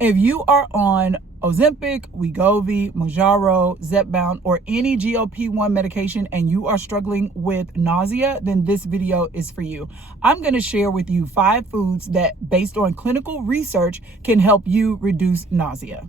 If you are on Ozempic, Wegovy, Mounjaro, Zepbound, or any GLP-1 medication and you are struggling with nausea, then this video is for you. I'm going to share with you 5 foods that, based on clinical research, can help you reduce nausea.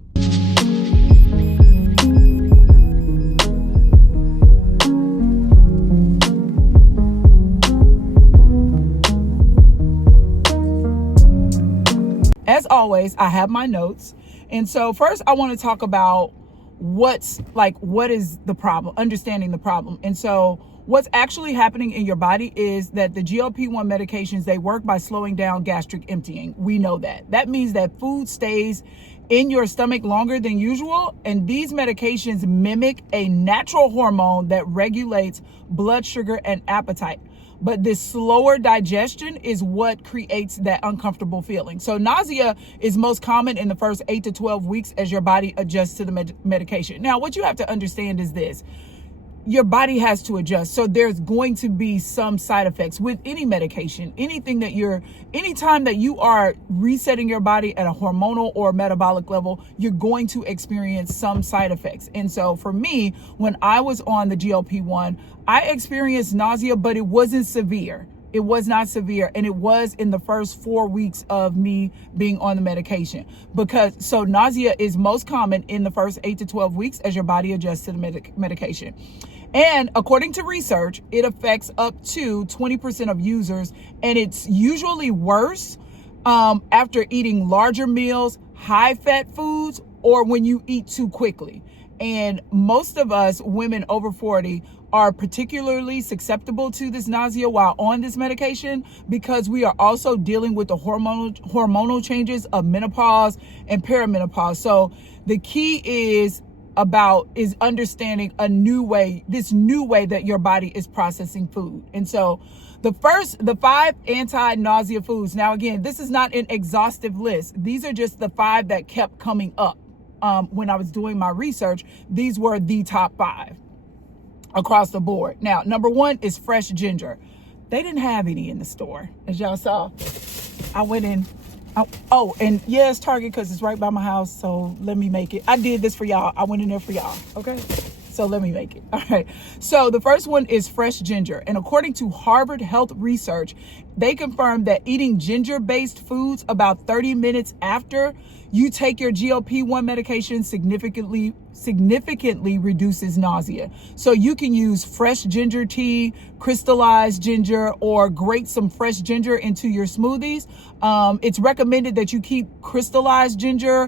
As always, I have my notes. And so first I want to talk about what is the problem, understanding the problem. And so what's actually happening in your body is that the GLP-1 medications, they work by slowing down gastric emptying. We know that. That means that food stays in your stomach longer than usual. And these medications mimic a natural hormone that regulates blood sugar and appetite. But this slower digestion is what creates that uncomfortable feeling. So nausea is most common in the first 8 to 12 weeks as your body adjusts to the medication. Now, what you have to understand is this. Your body has to adjust. So there's going to be some side effects with any medication, anytime that you are resetting your body at a hormonal or metabolic level, you're going to experience some side effects. And so for me, when I was on the GLP-1, I experienced nausea, but it wasn't severe. It was not severe. And it was in the first 4 weeks of me being on the medication. So nausea is most common in the first 8 to 12 weeks as your body adjusts to the medication. And according to research, it affects up to 20% of users. And it's usually worse after eating larger meals, high fat foods, or when you eat too quickly. And most of us women over 40 are particularly susceptible to this nausea while on this medication because we are also dealing with the hormonal changes of menopause and perimenopause. So the key is understanding this new way that your body is processing food. And so the 5 anti-nausea foods. Now, again, this is not an exhaustive list. These are just the 5 that kept coming up. When I was doing my research, these were the top 5 across the board. Now, number 1 is fresh ginger. They didn't have any in the store, as y'all saw. I went in. And yeah, it's Target because it's right by my house. So let me make it. I did this for y'all. I went in there for y'all. Okay. So let me make it. All right. So the first one is fresh ginger. And according to Harvard Health Research, they confirmed that eating ginger-based foods about 30 minutes after you take your GLP-1 medication significantly reduces nausea. So you can use fresh ginger tea, crystallized ginger, or grate some fresh ginger into your smoothies. It's recommended that you keep crystallized ginger,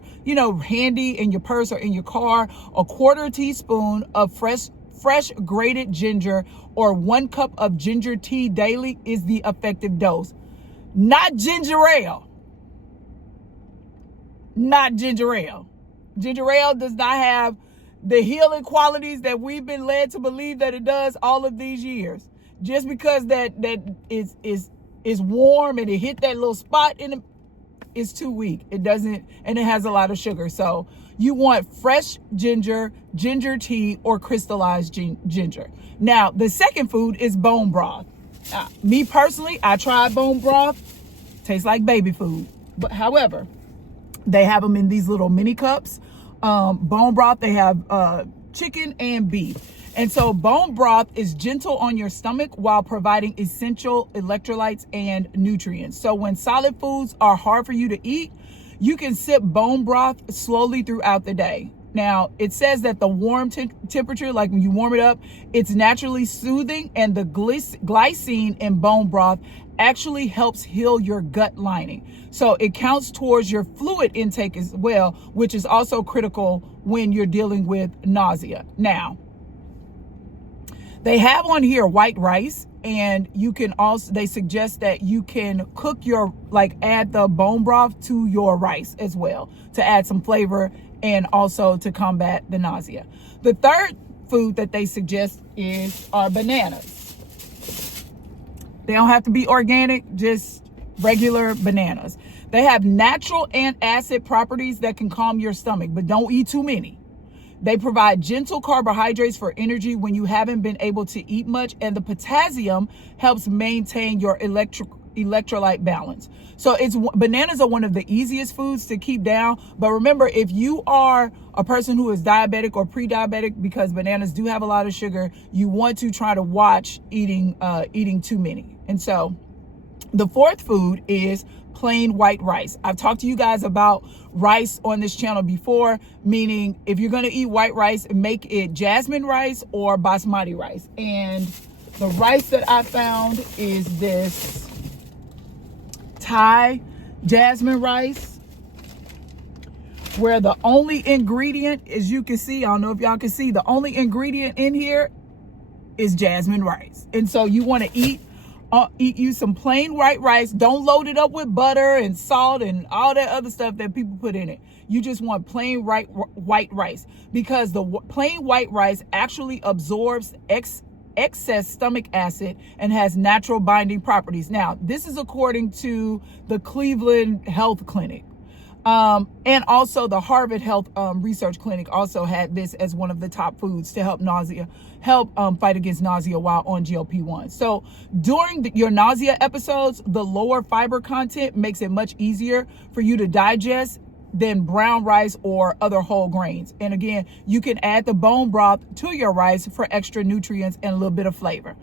handy in your purse or in your car. A 1/4 teaspoon of fresh grated ginger or 1 cup of ginger tea daily is the effective dose. Not ginger ale. Not ginger ale. Ginger ale does not have the healing qualities that we've been led to believe that it does all of these years. Just because that is warm and it hit that little spot it's too weak. It doesn't, and it has a lot of sugar. So you want fresh ginger tea, or crystallized ginger. Now, the second food is bone broth. Me personally, I tried bone broth. Tastes like baby food. But however, they have them in these little mini cups. Bone broth, they have chicken and beef. And so bone broth is gentle on your stomach while providing essential electrolytes and nutrients. So when solid foods are hard for you to eat, you can sip bone broth slowly throughout the day. Now, it says that the warm temperature, like when you warm it up, it's naturally soothing, and the glycine in bone broth actually helps heal your gut lining. So it counts towards your fluid intake as well, which is also critical when you're dealing with nausea. Now, they have on here white rice, and they suggest that you can cook add the bone broth to your rice as well to add some flavor and also to combat the nausea. The third food that they suggest are bananas. They don't have to be organic, just regular bananas. They have natural antacid properties that can calm your stomach, but don't eat too many. They provide gentle carbohydrates for energy when you haven't been able to eat much, and the potassium helps maintain your electrolyte balance. So bananas are one of the easiest foods to keep down. But remember, if you are a person who is diabetic or pre-diabetic, because bananas do have a lot of sugar, you want to try to watch eating too many. And so the fourth food is plain white rice. I've talked to you guys about rice on this channel before, meaning if you're going to eat white rice, make it jasmine rice or basmati rice. And the rice that I found is this Thai jasmine rice, where the only ingredient, as you can see, I don't know if y'all can see, the only ingredient in here is jasmine rice. And so you want to eat you some plain white rice. Don't load it up with butter and salt and all that other stuff that people put in it. You just want plain white rice, because the plain white rice actually absorbs excess stomach acid and has natural binding properties. Now, this is according to the Cleveland Health Clinic. And also the Harvard Health Research Clinic also had this as one of the top foods to help fight against nausea while on GLP-1. So during your nausea episodes, the lower fiber content makes it much easier for you to digest than brown rice or other whole grains. And again, you can add the bone broth to your rice for extra nutrients and a little bit of flavor.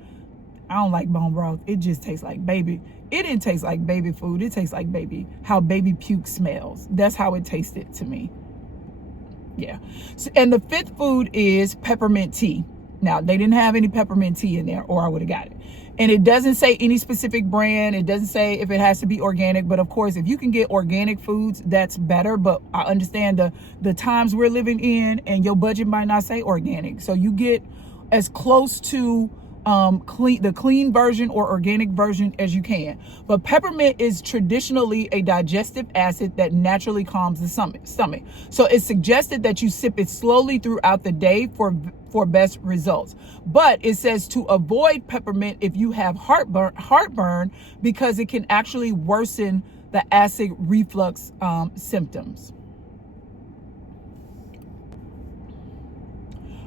I don't like bone broth. It just tastes like baby. It didn't taste like baby food. It tastes like how baby puke smells. That's how it tasted to me. Yeah. So, and the fifth food is peppermint tea. Now, they didn't have any peppermint tea in there, or I would have got it. And it doesn't say any specific brand. It doesn't say if it has to be organic. But of course, if you can get organic foods, that's better. But I understand the times we're living in, and your budget might not say organic. So you get as close to the clean version or organic version as you can. But peppermint is traditionally a digestive acid that naturally calms the stomach. So it's suggested that you sip it slowly throughout the day for best results. But it says to avoid peppermint if you have heartburn, because it can actually worsen the acid reflux symptoms.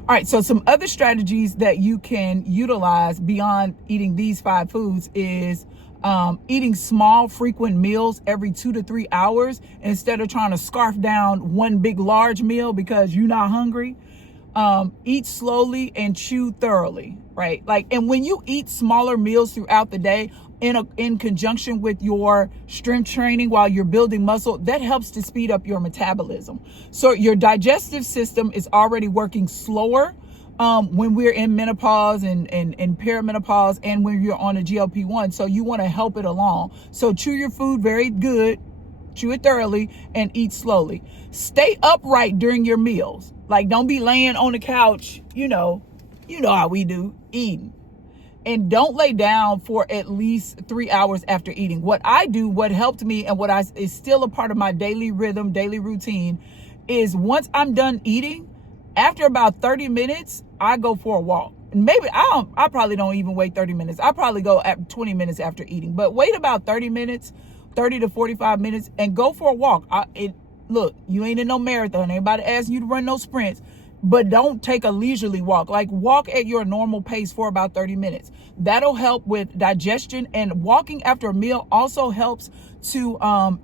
All right, so some other strategies that you can utilize beyond eating these 5 foods is eating small, frequent meals every 2 to 3 hours instead of trying to scarf down one big, large meal because you're not hungry. Eat slowly and chew thoroughly, right? And when you eat smaller meals throughout the day, in conjunction with your strength training while you're building muscle, that helps to speed up your metabolism. So your digestive system is already working slower when we're in menopause and perimenopause, and when you're on a GLP-1. So you want to help it along. So chew your food very good, chew it thoroughly, and eat slowly. Stay upright during your meals. Don't be laying on the couch, you know how we do, eating. And don't lay down for at least 3 hours after eating. What I do, what helped me, and what is still a part of my daily rhythm, daily routine, is once I'm done eating, after about 30 minutes, I go for a walk. And maybe I probably don't even wait 30 minutes. I probably go at 20 minutes after eating, but wait about 30 minutes, 30 to 45 minutes, and go for a walk. Look, you ain't in no marathon. Anybody asking you to run no sprints. But don't take a leisurely walk. Walk at your normal pace for about 30 minutes. That'll help with digestion, and walking after a meal also helps to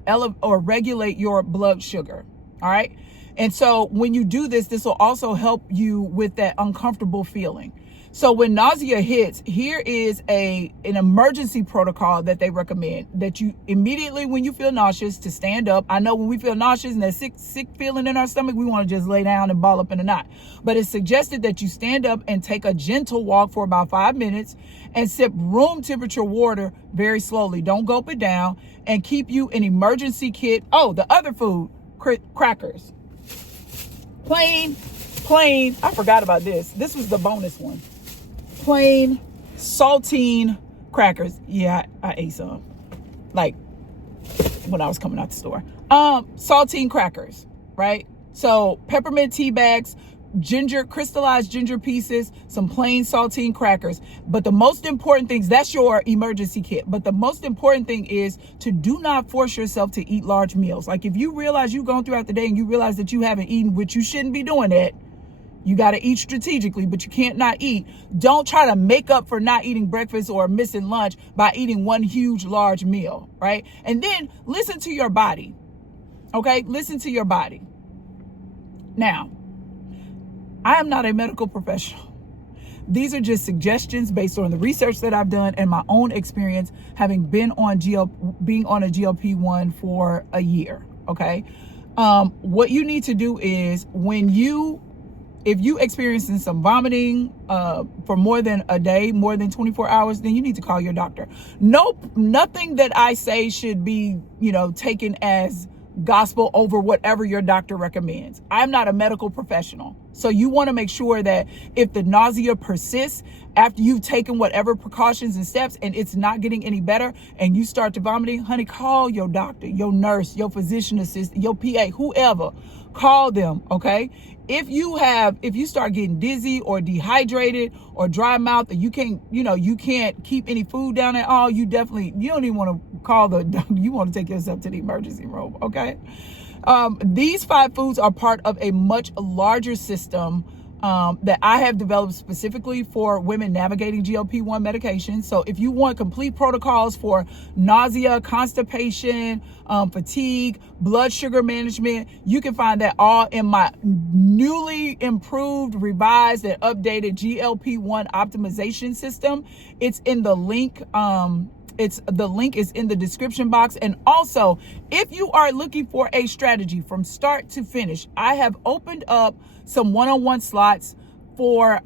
elevate or regulate your blood sugar. All right. And so when you do this, this will also help you with that uncomfortable feeling. So when nausea hits, here is an emergency protocol that they recommend, that you immediately, when you feel nauseous, to stand up. I know when we feel nauseous and that sick feeling in our stomach, we want to just lay down and ball up in a knot. But it's suggested that you stand up and take a gentle walk for about 5 minutes and sip room temperature water very slowly. Don't gulp it down, and keep you an emergency kit. Oh, the other food, crackers. Plain, I forgot about this. This was the bonus one. Plain saltine crackers. Yeah, I ate some when I was coming out the store. Saltine crackers, right? So peppermint tea bags, crystallized ginger pieces, some plain saltine crackers. But the most important things, that's your emergency kit. But the most important thing is to do not force yourself to eat large meals. If you realize you've gone throughout the day and you realize that you haven't eaten, which you shouldn't be doing that, You got to eat strategically, but you can't not eat. Don't try to make up for not eating breakfast or missing lunch by eating one huge, large meal, right? And then listen to your body, okay? Listen to your body. Now, I am not a medical professional. These are just suggestions based on the research that I've done and my own experience having been on being on a GLP-1 for a year, okay? What you need to do is if you experiencing some vomiting for more than a day, more than 24 hours, then you need to call your doctor. Nope, nothing that I say should be, taken as gospel over whatever your doctor recommends. I'm not a medical professional. So you want to make sure that if the nausea persists after you've taken whatever precautions and steps and it's not getting any better and you start to vomiting, honey, call your doctor, your nurse, your physician assistant, your PA, whoever. Call them, okay? If you start getting dizzy or dehydrated or dry mouth, or you can't keep any food down at all, you don't even want to call the doctor. You want to take yourself to the emergency room, okay? These 5 foods are part of a much larger system that I have developed specifically for women navigating GLP-1 medication. So if you want complete protocols for nausea, constipation, fatigue, blood sugar management, you can find that all in my newly improved, revised, and updated GLP-1 optimization system. It's in the link. The link is in the description box. And also, if you are looking for a strategy from start to finish, I have opened up some one-on-one slots for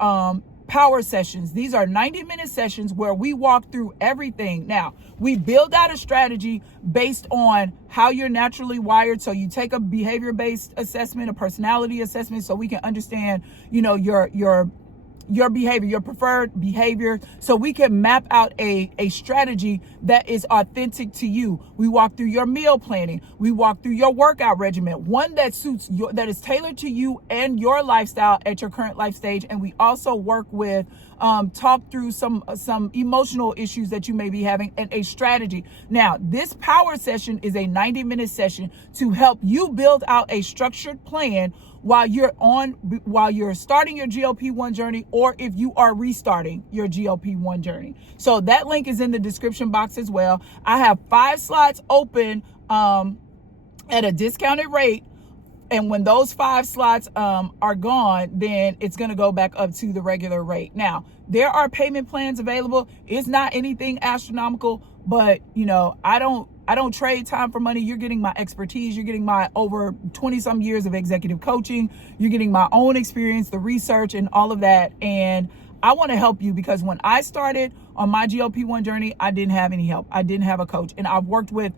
power sessions. These are 90-minute sessions where we walk through everything. Now, we build out a strategy based on how you're naturally wired. So you take a behavior-based assessment, a personality assessment, so we can understand, your behavior, your preferred behavior, so we can map out a strategy that is authentic to you. We walk through your meal planning. We walk through your workout regimen, one that that is tailored to you and your lifestyle at your current life stage. And we also work with, talk through some emotional issues that you may be having and a strategy. Now, this power session is a 90-minute session to help you build out a structured plan while you're starting your GLP-1 journey, or if you are restarting your GLP-1 journey. So that link is in the description box as well. I have 5 slots open at a discounted rate. And when those 5 slots are gone, then it's going to go back up to the regular rate. Now, there are payment plans available. It's not anything astronomical, but I don't trade time for money. You're getting my expertise. You're getting my over 20 some years of executive coaching. You're getting my own experience, the research and all of that. And I want to help you because when I started on my GLP-1 journey, I didn't have any help. I didn't have a coach. And I've worked with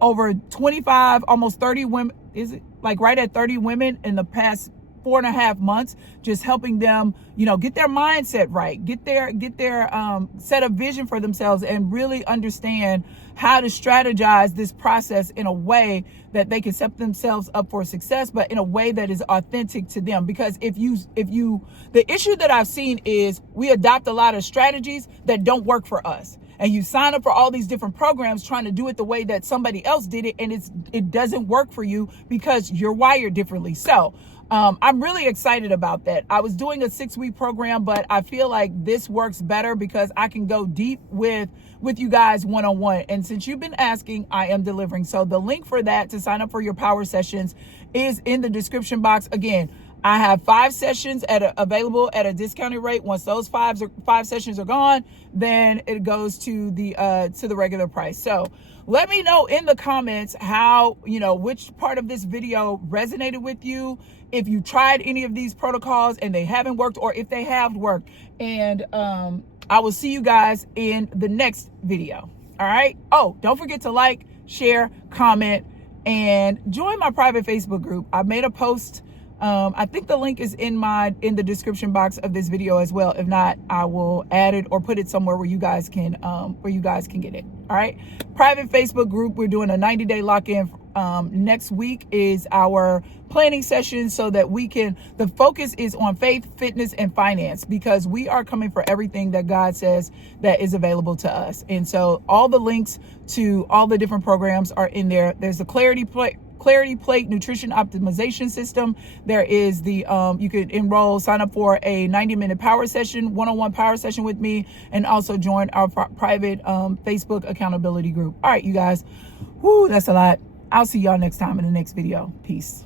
over 25, almost 30 women. Is it like right at 30 women in the past 4.5 months, just helping them, get their mindset right, get their set a vision for themselves and really understand how to strategize this process in a way that they can set themselves up for success, but in a way that is authentic to them. Because the issue that I've seen is we adopt a lot of strategies that don't work for us. And you sign up for all these different programs trying to do it the way that somebody else did it, and it doesn't work for you because you're wired differently. So I'm really excited about that. I was doing a 6-week program, but I feel like this works better because I can go deep with you guys one-on-one. And since you've been asking, I am delivering. So the link for that to sign up for your power sessions is in the description box. Again, I have 5 sessions available at a discounted rate. Once those 5 sessions are gone, then it goes to the regular price. So let me know in the comments how, which part of this video resonated with you, if you tried any of these protocols and they haven't worked, or if they have worked. And I will see you guys in the next video. All right. Oh, don't forget to like, share, comment, and join my private Facebook group. I made a post. I think the link is in the description box of this video as well. If not, I will add it or put it somewhere where you guys can get it. All right. Private Facebook group. We're doing a 90-day lock-in. Next week is our planning session so that the focus is on faith, fitness, and finance, because we are coming for everything that God says that is available to us. And so all the links to all the different programs are in there. There's a clarity Clarity Plate Nutrition Optimization System. There is the, you could enroll, sign up for a 90-minute power session, one-on-one power session with me, and also join our private Facebook accountability group. All right, you guys. Woo, that's a lot. I'll see y'all next time in the next video. Peace.